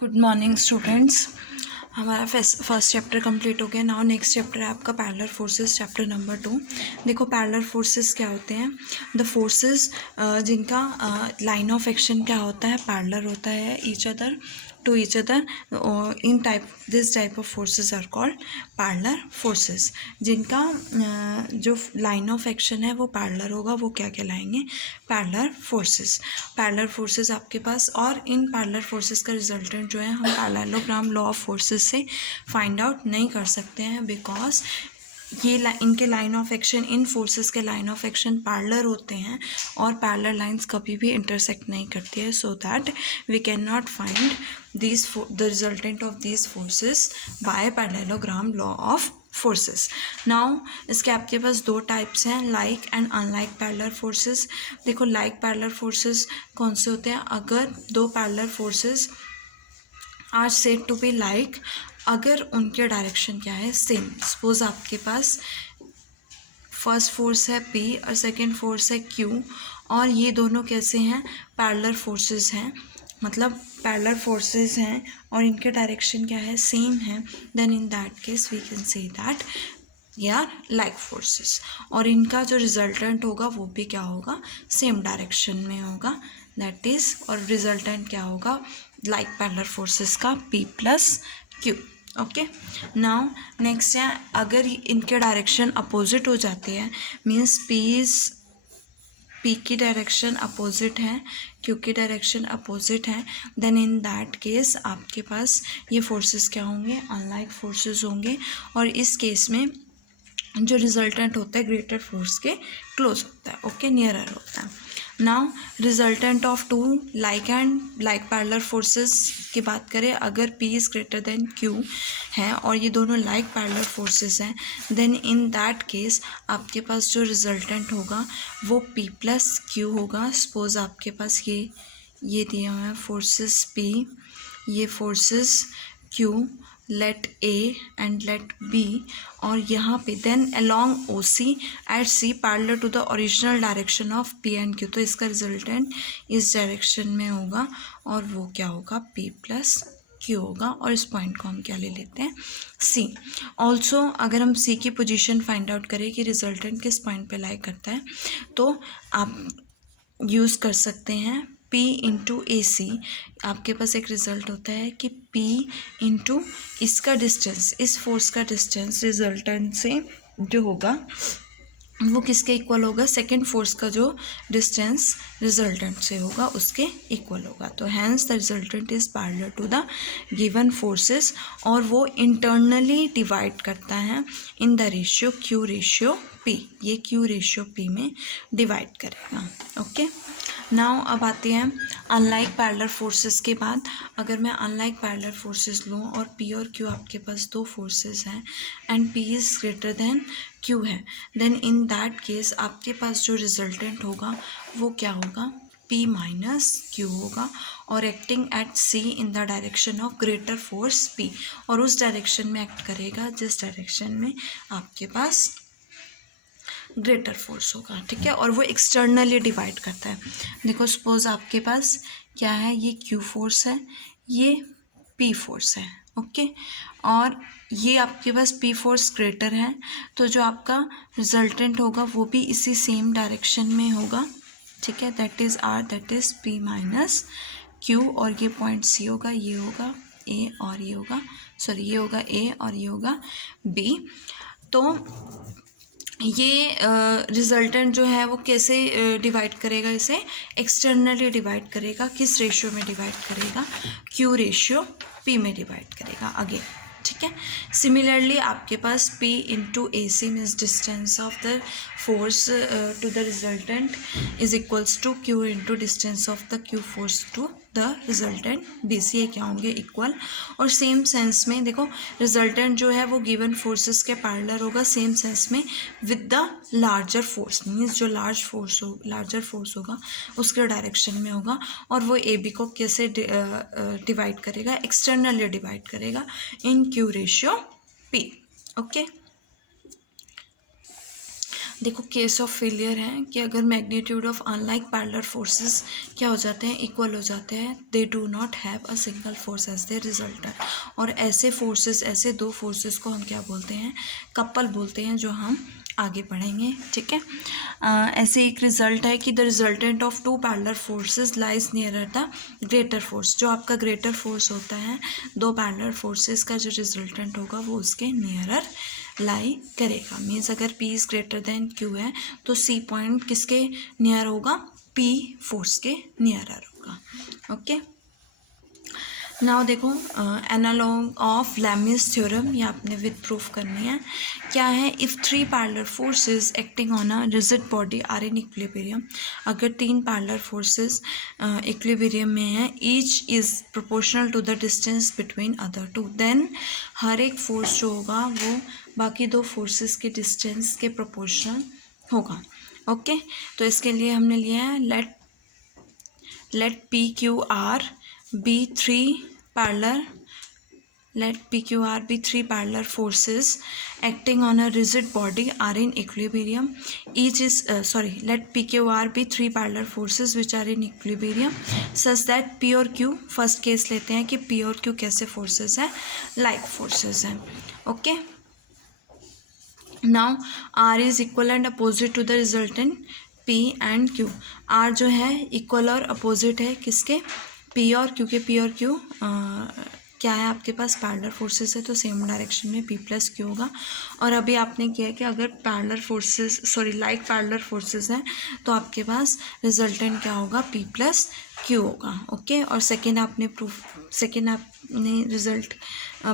Good morning students. हमारा first chapter complete हो गया। नाउ नेक्स्ट चैप्टर है आपका पैरेलल फोर्सेस, चैप्टर नंबर 2। देखो पैरेलल फोर्सेस क्या होते हैं। द फोर्सेस जिनका लाइन ऑफ एक्शन क्या होता है, पैरेलल होता है each other to each other. In type this type of forces are called parallel forces. जिनका जो लाइन ऑफ एक्शन है वो पैरेलल होगा, वो क्या कहलाएंगे, पैरेलल फोर्सेस। पैरेलल फोर्सेस आपके पास, और इन पैरेलल फोर्सेस का रिजल्टेंट जो है हम पैरेललोग्राम लॉ ऑफ फोर्सेस से फाइंड आउट नहीं कर सकते हैं, बिकॉज ये इनके line of action, in forces के लाइन ऑफ एक्शन पैरेलल होते हैं और पैरेलल लाइंस कभी भी इंटरसेक्ट नहीं करती है, so that we can not find the resultant of these forces by parallelogram law of forces. Now इसके आपके पास दो टाइप्स हैं, like and unlike parallel forces. देखो लाइक पैरेलल फोर्सेस कौन से होते हैं, अगर दो parallel forces are said to be like, अगर उनके डायरेक्शन क्या है, सेम। सपोज आपके पास फर्स्ट फोर्स है P और सेकेंड फोर्स है Q, और ये दोनों कैसे हैं, पैरेलल फोर्सेस हैं, मतलब पैरेलल फोर्सेस हैं और इनके डायरेक्शन क्या है, सेम है। Then in that case we can say that ये आर लाइक फोर्सेस, और इनका जो रिजल्टेंट होगा वो भी क्या होगा, सेम डायरेक्शन में होगा, दैट इज, और रिजल्टेंट क्या होगा लाइक पैरेलल फोर्सेस का P plus Q। Okay, now next है, अगर इनके डायरेक्शन अपोजिट हो जाते हैं, मीन्स P की डायरेक्शन अपोजिट है, Q की डायरेक्शन अपोजिट है, देन इन दैट केस आपके पास ये फोर्सेस क्या होंगे, अनलाइक फोर्सेस होंगे, और इस केस में जो रिजल्टेंट होता है ग्रेटर फोर्स के क्लोज होता है, ओके, नियरर होता है। Now resultant of two like and like parallel forces की बात करें, अगर P is greater than Q है और ये दोनों लाइक पैरेलल फोर्सेस हैं, देन इन दैट केस आपके पास जो रिजल्टेंट होगा वो P प्लस Q होगा। सपोज आपके पास ये दिए हुए हैं फोर्सेस P, ये forces Q, let A and let B, और यहाँ पे then along OC at C parallel to the original direction of P and Q, तो इसका रिजल्टेंट इस डायरेक्शन में होगा और वो क्या होगा, P प्लस Q होगा, और इस पॉइंट को हम क्या ले लेते हैं, C। ऑल्सो अगर हम C की पोजीशन फाइंड आउट करें कि रिजल्टेंट किस पॉइंट पे लाई करता है, तो आप यूज़ कर सकते हैं P इंटू ए सी। आपके पास एक रिज़ल्ट होता है कि P इंटू इसका डिस्टेंस, इस फोर्स का डिस्टेंस रिजल्टेंट से जो होगा वो किसके इक्वल होगा, सेकेंड फोर्स का जो डिस्टेंस रिजल्टेंट से होगा उसके इक्वल होगा। तो hence the resultant is parallel to the given forces, और वो इंटरनली डिवाइड करता है in the ratio Q ratio P, ये Q रेशियो P में डिवाइड करेगा। ओके, नाउ अब आते हैं अनलाइक पैरेलल फोर्सेस के बाद। अगर मैं अनलाइक पैरेलल फोर्सेस लूँ और P और Q आपके पास दो फोर्सेस हैं and P is greater than Q है, देन इन दैट केस आपके पास जो रिजल्टेंट होगा वो क्या होगा, P माइनस Q होगा, और acting at C in the direction of greater force P, और उस डायरेक्शन में एक्ट करेगा जिस डायरेक्शन में आपके पास ग्रेटर फोर्स होगा, ठीक है, और वो एक्सटर्नली डिवाइड करता है। देखो सपोज आपके पास क्या है, ये Q फोर्स है, ये P फोर्स है, ओके, और ये आपके पास P फोर्स ग्रेटर है, तो जो आपका रिजल्टेंट होगा वो भी इसी सेम डायरेक्शन में होगा, ठीक है, that is R, that is P minus Q, और ये पॉइंट C होगा, ये होगा A और ये होगा, सॉरी ये होगा A और ये होगा B। तो ये रिजल्टेंट जो है वो कैसे डिवाइड करेगा, इसे एक्सटर्नली डिवाइड करेगा, किस रेशियो में डिवाइड करेगा, Q रेशियो P में डिवाइड करेगा अगेन, ठीक है। सिमिलरली आपके पास P into A C means distance of the force to the resultant is equals to Q into distance of the Q force to the resultant B C, क्या होंगे, equal. और same sense में देखो resultant जो है वो given forces के parallel होगा, सेम सेंस में with the larger force, means जो लार्जर फोर्स होगा उसके डायरेक्शन में होगा, और वो ए बी को कैसे डिवाइड करेगा, एक्सटर्नली डिवाइड करेगा in Q ratio P, okay. देखो केस ऑफ फेलियर है कि अगर magnitude of unlike parallel forces क्या हो जाते हैं, इक्वल हो जाते हैं, they do not have a single force as their resultant. और ऐसे फोर्सेस, ऐसे दो फोर्सेस को हम क्या बोलते हैं, कपल बोलते हैं, जो हम आगे पढ़ेंगे। ठीक है, ऐसे एक रिजल्ट है कि the resultant of two parallel forces lies nearer the greater force. जो आपका ग्रेटर फोर्स होता है, दो पैरेलल फोर्सेस का जो रिजल्टेंट होगा वो उसके नियरर लाई करेगा। मीन्स अगर P is greater than Q है तो C पॉइंट किसके नियर होगा, P फोर्स के नियरर होगा। ओके, नाउ देखो एनालॉग ऑफ लैमिस थ्योरम, ये आपने विद प्रूफ करनी है। क्या है, if three parallel forces acting on a rigid body are in equilibrium, अगर तीन पैरेलल फोर्सेस इक्विलिब्रियम में है, each is proportional to the distance between other two, then हर एक फोर्स जो होगा वो बाकी दो फोर्सेस के डिस्टेंस के प्रोपोर्शनल होगा। ओके, तो इसके लिए हमने लिया है let P Q R be three parallel, let PQR be three parallel forces acting on a rigid body are in equilibrium. Each is let PQR be three parallel forces which are in equilibrium such that P और Q, first case लेते हैं कि P और Q कैसे forces हैं, like forces हैं। Okay, now R is equal and opposite to the resultant P and Q। R जो है इक्वल और अपोजिट है किसके, P और Q के। P और Q क्या है आपके पास, पैरेलल फोर्सेस है, तो सेम डायरेक्शन में P प्लस Q होगा। और अभी आपने किया है कि अगर parallel forces like parallel forces हैं तो आपके पास रिजल्टेंट क्या होगा, P प्लस Q होगा। ओके, और सेकेंड आपने रिजल्ट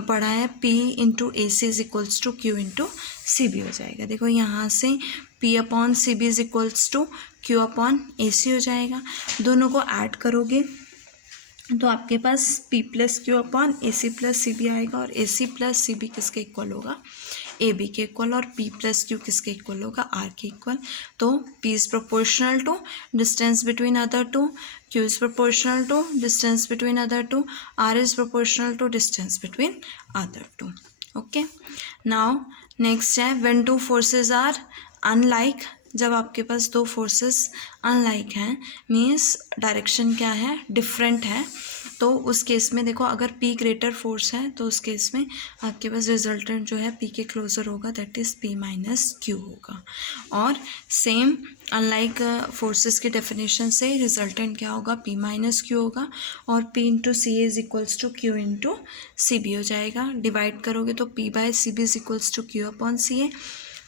पढ़ा है P into A C is equals to Q into C B हो जाएगा। देखो यहाँ से P upon C B is equals to Q upon A C हो जाएगा। दोनों को ऐड करोगे तो आपके पास P plus Q upon A C plus C B आएगा, और A C plus C B किसके इक्वल होगा, ए बी के इक्वल, और P प्लस Q किसके इक्वल होगा, R के इक्वल। तो P is proportional to distance between other two, Q is proportional to distance between other two, R is proportional to distance between other two. Okay, now next है when two forces are unlike, जब आपके पास दो forces unlike हैं, means direction क्या है, different है, तो उस केस में देखो अगर P ग्रेटर फोर्स है तो उस केस में आपके पास रिजल्टेंट जो है P के क्लोजर होगा, that is P minus Q होगा। और सेम अनलाइक फोर्सेस की डेफिनेशन से रिजल्टेंट क्या होगा, P माइनस Q होगा, और P into C A is equals to Q into C B हो जाएगा। डिवाइड करोगे तो P by C B is equals to Q upon C A,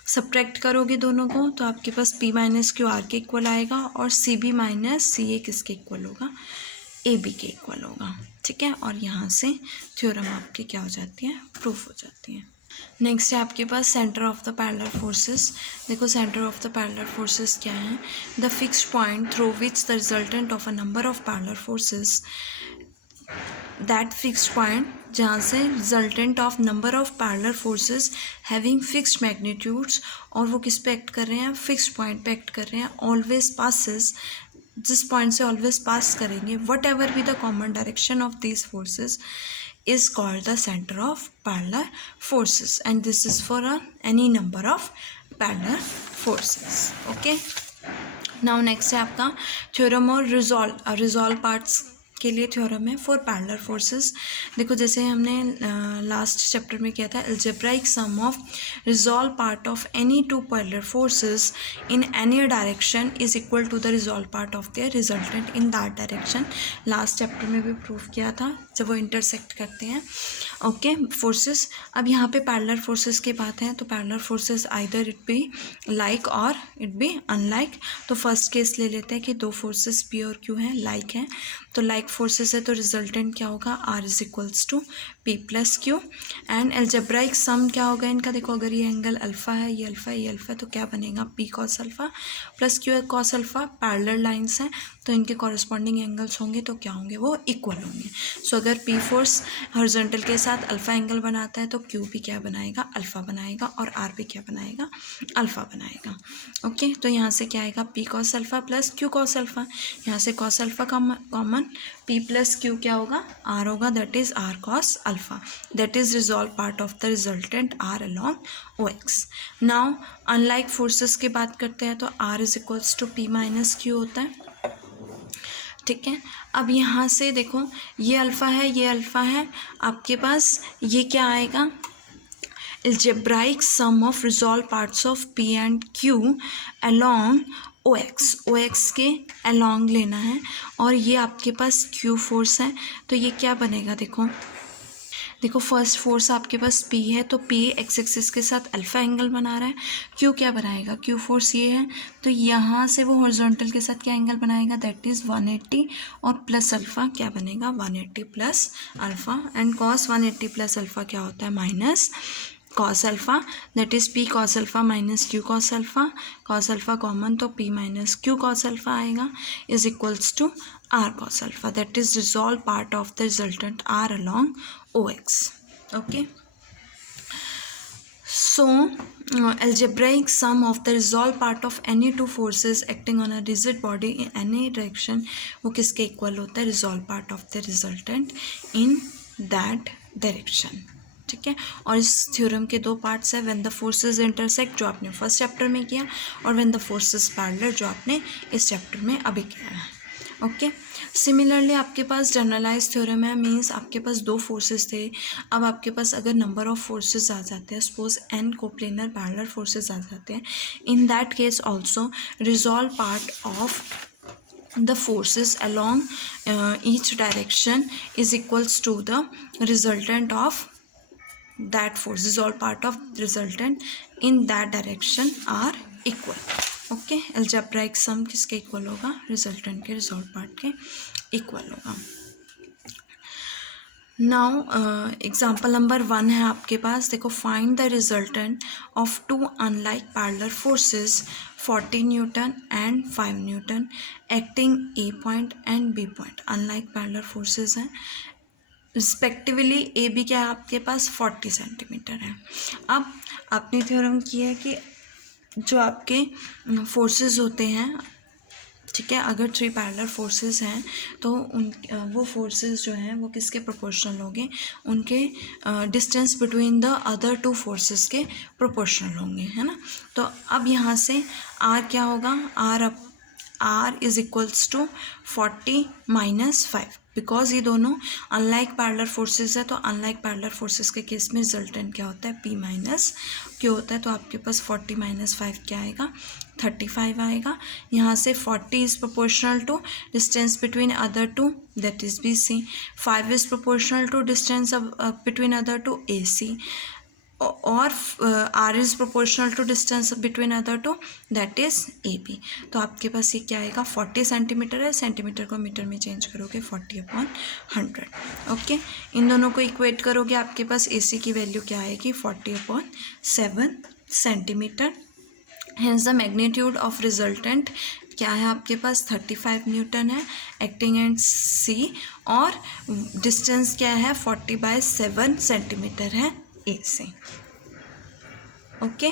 subtract करोगे दोनों को तो आपके पास P माइनस Q R के इक्वल आएगा, और सी बी माइनस सी ए किसके इक्वल होगा, ए बी के इक्वल होगा। ठीक है, और यहाँ से थ्योरम आपके क्या हो जाती है, प्रूफ हो जाती है। नेक्स्ट है आपके पास centre of the parallel forces. देखो centre of the parallel forces क्या है, the fixed point through which the resultant of a number of parallel forces, that fixed point जहाँ से resultant of number of parallel forces having fixed magnitudes, और वो किस पे act कर रहे हैं, फिक्स्ड पॉइंट पे एक्ट कर रहे हैं, ऑलवेज पासेस, जिस पॉइंट से ऑलवेज पास करेंगे, what ever be the common direction of these forces is called the centre of parallel forces, and this is for any number of parallel forces. Okay, now next है आपका theorem और resolve parts के लिए theorem है for parallel forces. देखो जैसे हमने last chapter में किया था, algebraic sum of resolve part of any two parallel forces in any direction is equal to the resolve part of their resultant in that direction. Last chapter में भी proof किया था जब वो इंटरसेक्ट करते हैं। Okay, forces. अब यहाँ पे पैरेलल फोर्सेस की बात है, तो parallel forces either it be like और इट बी अनलाइक। तो फर्स्ट केस ले लेते हैं कि दो फोर्सेस P और Q हैं, लाइक हैं, तो लाइक फोर्सेस है तो रिजल्टेंट क्या होगा, R is equals to P plus Q। And algebraic sum क्या होगा इनका, देखो अगर ये एंगल अल्फ़ा है, ये अल्फ़ा है, ये अल्फ़ा है, तो क्या बनेगा, P cos alpha plus Q cos alpha, parallel lines हैं तो इनके कॉरस्पॉन्डिंग एंगल्स होंगे तो क्या होंगे, वो इक्वल होंगे। सो अगर पी फोर्स हॉरिजॉन्टल के साथ अल्फ़ा एंगल बनाता है तो क्यू भी क्या बनाएगा, अल्फ़ा बनाएगा, और आर भी क्या बनाएगा, अल्फ़ा बनाएगा। ओके, तो यहाँ से क्या आएगा, P cos alpha plus Q cos alpha, यहाँ से cos alpha common, P plus Q क्या होगा, आर होगा, that is R cos alpha, that is resolve part of the resultant R along O X. Now unlike forces की बात करते हैं तो R is equals to P minus Q होता है, ठीक है। अब यहाँ से देखो ये अल्फ़ा है, ये अल्फ़ा है, आपके पास ये क्या आएगा, algebraic sum of resolved parts of P and Q along OX के along लेना है, और ये आपके पास Q फोर्स है, तो ये क्या बनेगा, देखो फर्स्ट फोर्स आपके पास P है, तो P एक्स एक्सिस के साथ अल्फ़ा एंगल बना रहा है, Q क्या बनाएगा, Q फोर्स ये है, तो यहाँ से वो हॉरिजॉन्टल के साथ क्या एंगल बनाएगा, दैट इज़ 180, और प्लस अल्फ़ा क्या बनेगा, 180 plus alpha, and cos 180 plus alpha क्या होता है, minus cos alpha, that is P cos alpha minus Q cos alpha common, तो P minus Q cos alpha आएगा, is equals to R cos alpha, that is resolve part of the resultant R along O X. Okay, so algebraic sum of the resolved part of any two forces acting on a rigid body in any direction, वो किसके equal होता है, resolved part of the resultant in that direction, ठीक है। और इस theorem के दो पार्ट्स है, व्हेन द फोर्सेस इंटरसेक्ट जो आपने फर्स्ट चैप्टर में किया, और व्हेन द फोर्सेस पैरेलल जो आपने इस चैप्टर में अभी किया है। ओके, सिमिलरली आपके पास जनरलाइज थ्योरम है, मीन्स आपके पास दो फोर्सेस थे, अब आपके पास अगर नंबर ऑफ फोर्सेस आ जाते हैं, suppose n coplanar parallel forces आ जाते हैं, in that case also resolved part of the forces along each direction is equals to the resultant of that force, is all part of resultant in that direction are equal. Okay, algebraic sum किसके equal होगा, resultant के resolve part के equal होगा। Now example number 1 है आपके पास, देखो find the resultant of two unlike parallel forces 40 newton and 5 newton acting A point and B point, unlike parallel forces हैं रिस्पेक्टिवली, ए बी क्या है आपके पास 40 सेंटीमीटर है। अब आपने थ्योरम किया है कि जो आपके फोर्सेस होते हैं, ठीक है, अगर 3 पैरेलल फोर्सेस हैं तो उन वो फोर्सेस जो हैं वो किसके प्रोपोर्शनल होंगे, उनके distance between the other 2 forces के प्रोपोर्शनल होंगे, है ना। तो अब यहाँ से आर क्या होगा, R is equals to 40 minus 5, because ये दोनों अनलाइक पैरेलल फोर्सेस है, तो अनलाइक पैरेलल फोर्सेस के केस में रिजल्टेंट क्या होता है, पी माइनस क्यू होता है, तो आपके पास 40 माइनस 5 क्या आएगा, 35 आएगा। यहाँ से 40 is proportional to distance between other two, that is B C, 5 is proportional to distance between other two A C, और R is proportional to distance between other two, that is A B. तो आपके पास ये क्या आएगा, 40 centimetre है, centimetre को metre में चेंज करोगे 40/100। ओके, इन दोनों को इक्वेट करोगे, आपके पास ए सी की वैल्यू क्या आएगी, 40/7 centimetre. Hence the magnitude of resultant क्या है आपके पास, 35 न्यूटन है एक्टिंग एंड सी, और डिस्टेंस क्या है 40/7 सेंटीमीटर है ए से। ओके,